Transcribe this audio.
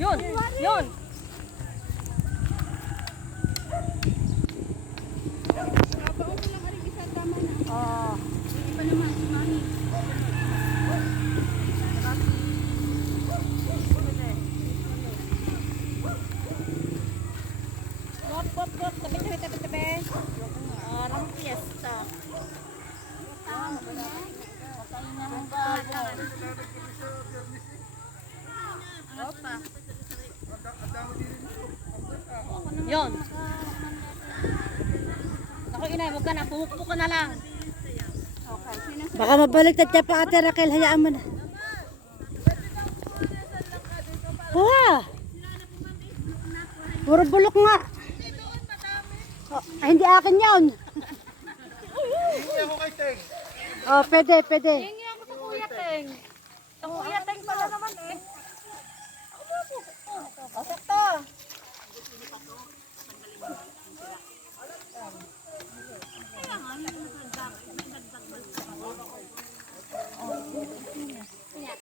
Yun, yun. Oh. Iba naman, si Mami. Pop, pop, pop. Tabi, tabi, tabi, tabi. Orang fiesta. Opa. Yun. Ako inay, huwag ka na. Pumukpok ka na lang. Baka mabaliktad ka pa, Ate Raquel. Hayaan mo na. Kuha. Puro bulok nga. Oh, hindi akin yun. Hindi ako kay Teng. Oh, pwede, pwede. Hingi ako sa kuya, Teng.